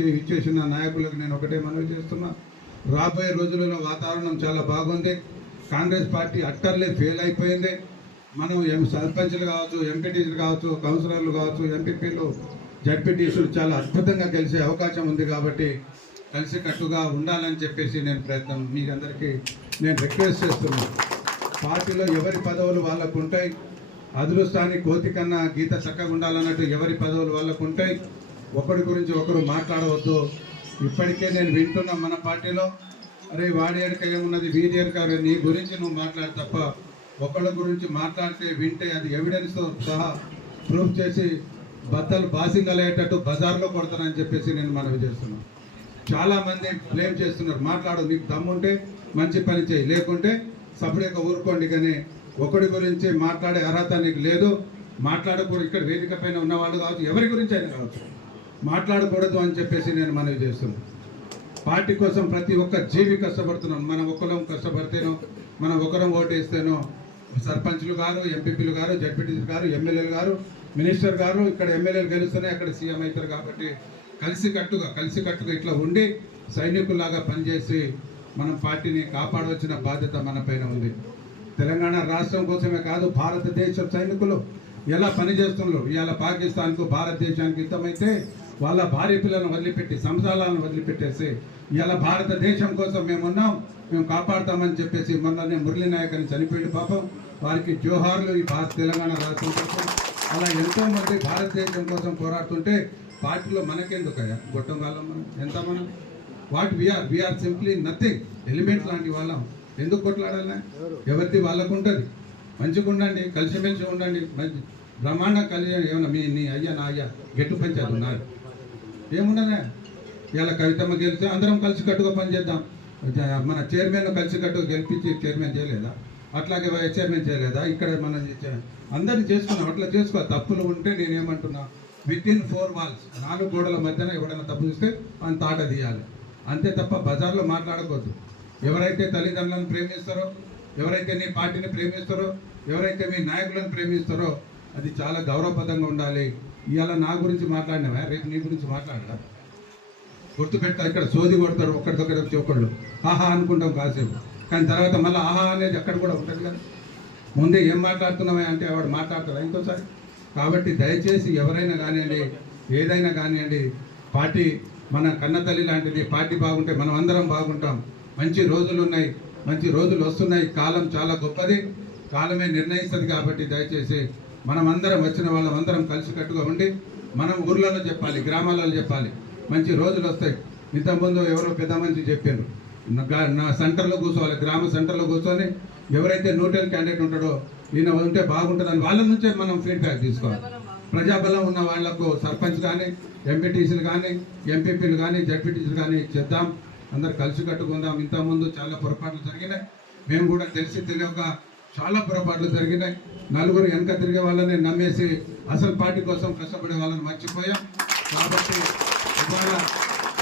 వచ్చి ఇచ్చేసిన నాయకులకు నేను ఒకటే మనవి చేస్తున్నా. రాబోయే రోజులలో వాతావరణం చాలా బాగుంది. కాంగ్రెస్ పార్టీ అట్టర్లే ఫెయిల్ అయిపోయింది. మనం ఎం సర్పంచ్లు కావచ్చు ఎంపీటీసీలు కావచ్చు కౌన్సిలర్లు కావచ్చు ఎంపీపీలు జడ్పీటీసీలు చాలా అద్భుతంగా గెలిచే అవకాశం ఉంది కాబట్టి కలిసికట్టుగా ఉండాలని చెప్పేసి నేను ప్రయత్నం మీ అందరికీ నేను రిక్వెస్ట్ చేస్తున్నాను పార్టీలో ఎవరి పదవులు వాళ్ళకు ఉంటాయి? అదృష్టాన్ని కోతి కన్నా గీత చక్కగా ఉండాలన్నట్టు ఎవరి పదవులు వాళ్ళకు ఉంటాయి? ఒకరి గురించి ఒకరు మాట్లాడవద్దు. ఇప్పటికే నేను వింటున్నా మన పార్టీలో అరే వాడి ఎడక ఏమున్నది వీడి ఎడక నీ గురించి నువ్వు మాట్లాడు తప్ప ఒకళ్ళ గురించి మాట్లాడితే వింటే అది ఎవిడెన్స్తో సహా ప్రూఫ్ చేసి బద్దలు బాసింగలయ్యేటట్టు బజార్లో కొడతానని చెప్పేసి నేను మనవి చేస్తున్నాను. చాలామంది బ్లేమ్ చేస్తున్నారు. మాట్లాడు నీకు దమ్ముంటే మంచి పని చేయి. లేకుంటే సపరేట్గా ఊరుకోండి కానీ ఒకడి గురించి మాట్లాడే అర్హత నీకు లేదు. మాట్లాడకూడదు. ఇక్కడ వేదిక పైన ఉన్నవాళ్ళు కావచ్చు. ఎవరి గురించి అయినా కావచ్చు. మాట్లాడకూడదు అని చెప్పేసి నేను మనవి చేస్తున్నాను పార్టీ కోసం ప్రతి ఒక్క జీవి కష్టపడుతున్నాం. మనం ఒక్కరం కష్టపడితేనో మనం ఒకరం ఓటేస్తేనో సర్పంచ్లు గారు ఎంపీపీలు గారు జడ్పీటీసీ గారు ఎమ్మెల్యేలు గారు మినిస్టర్ గారు ఇక్కడ ఎమ్మెల్యేలు గెలుస్తూనే అక్కడ సీఎం అవుతారు కాబట్టి కలిసికట్టుగా కలిసికట్టుగా కలిసి కట్టుగా ఇట్లా ఉండి సైనికుల్లాగా పనిచేసి మనం పార్టీని కాపాడవలసిన బాధ్యత మన పైన ఉంది. తెలంగాణ రాష్ట్రం కోసమే కాదు భారతదేశ సైనికులు ఎలా పనిచేస్తున్నారు? ఇవాళ పాకిస్తాన్కు భారతదేశానికి యుద్ధమైతే వాళ్ళ భార్య పిల్లలను వదిలిపెట్టి సంసారాలను వదిలిపెట్టేసి ఇవాళ భారతదేశం కోసం మేము ఉన్నాం మేము కాపాడుతామని చెప్పేసి మొన్ననే మురళీ నాయక్ అని చనిపోయింది పాపం. వారికి జోహార్లు ఈ భారత తెలంగాణ రాష్ట్రం కోసం. అలా ఎంతో మంది భారతదేశం కోసం పోరాడుతుంటే పార్టీలో మనకెందుకయ్యా? గొట్టం వాళ్ళం మనం. ఎంత మనం? What we are we are simply nothing elements లాంటి వాళ్ళం. ఎందుకు కొట్లాడాలన్నా ఎవరిది వాళ్ళకు ఉంటుంది. మంచిగా ఉండండి కలిసిమెలిసి ఉండండి. మంచి బ్రహ్మాండ కలిసి ఏమన్నా మీ నీ అయ్యా నా అయ్యా గెట్టు పంచారు ఉన్నారు ఏముండదా ఇలా కవితమ్మ గెలిచి అందరం కలిసి కట్టుగా పనిచేద్దాం మన చైర్మన్ కలిసి కట్టుగా గెలిపించి చైర్మన్ చేయలేదా? అట్లాగే వైస్ చైర్మన్ చేయలేదా? ఇక్కడ మనం అందరిని చేసుకున్నాం. అట్లా చేసుకో తప్పులు ఉంటే నేనేమంటున్నా విత్ ఇన్ ఫోర్ వాల్స్ నాలుగు గోడల మధ్యన ఎవడైనా తప్పు చూస్తే అని తాట తీయాలి. అంతే తప్ప బజార్లో మాట్లాడకూడదు. ఎవరైతే తల్లిదండ్రులను ప్రేమిస్తారో ఎవరైతే నీ పార్టీని ప్రేమిస్తారో ఎవరైతే మీ నాయకులను ప్రేమిస్తారో అది చాలా గౌరవపదంగా ఉండాలి. ఇవాళ నా గురించి మాట్లాడినావా? రేపు నీ గురించి మాట్లాడదా గుర్తుపెడతారు ఇక్కడ సోది కొడతారు ఒక్కడికొక్కడి వచ్చి ఒకళ్ళు ఆహా అనుకుంటాం కాసేపు. కానీ తర్వాత మళ్ళీ ఆహా అనేది అక్కడ కూడా ఉంటుంది కదా. ముందే ఏం మాట్లాడుతున్నావా అంటే వాడు మాట్లాడతాడు ఇంకోసారి? కాబట్టి దయచేసి ఎవరైనా కానివ్వండి ఏదైనా కానివ్వండి పార్టీ మన కన్నతల్లి లాంటిది పార్టీ బాగుంటే మనం అందరం బాగుంటాం. మంచి రోజులు ఉన్నాయి మంచి రోజులు వస్తున్నాయి కాలం చాలా గొప్పది. కాలమే నిర్ణయిస్తుంది కాబట్టి దయచేసి మనమందరం వచ్చిన వాళ్ళం అందరం కలిసికట్టుగా ఉండి మనం ఊర్లలో చెప్పాలి గ్రామాలలో చెప్పాలి. మంచి రోజులు వస్తాయి. ఇంతకుముందు ఎవరో పెద్ద మంచి చెప్పారు నా సెంటర్లో కూర్చోవాలి గ్రామ సెంటర్లో కూర్చొని ఎవరైతే నోటల్ క్యాండిడేట్ ఉంటాడో ఈయన ఉంటే బాగుంటుందని వాళ్ళ నుంచే మనం ఫీడ్బ్యాక్ తీసుకోవాలి. ప్రజాబలం ఉన్న వాళ్ళకు సర్పంచ్ కానీ ఎంపీటీసీలు కానీ ఎంపీపీలు కానీ జడ్పీటీసీలు కానీ చేద్దాం. అందరు కలిసి కట్టుకుందాం. ఇంతకుముందు చాలా పొరపాట్లు జరిగినాయి. మేము కూడా తెలిసి తెలియక చాలా పొరపాట్లు జరిగినాయి. నలుగురు వెనక తిరిగే వాళ్ళని నమ్మేసి అసలు పార్టీ కోసం కష్టపడే వాళ్ళని మర్చిపోయాం. కాబట్టి ఇవాళ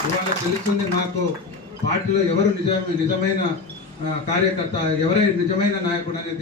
ఇవాళ తెలుస్తుంది మాకు పార్టీలో ఎవరు నిజమే నిజమైన కార్యకర్త ఎవరై నిజమైన నాయకుడు అనేది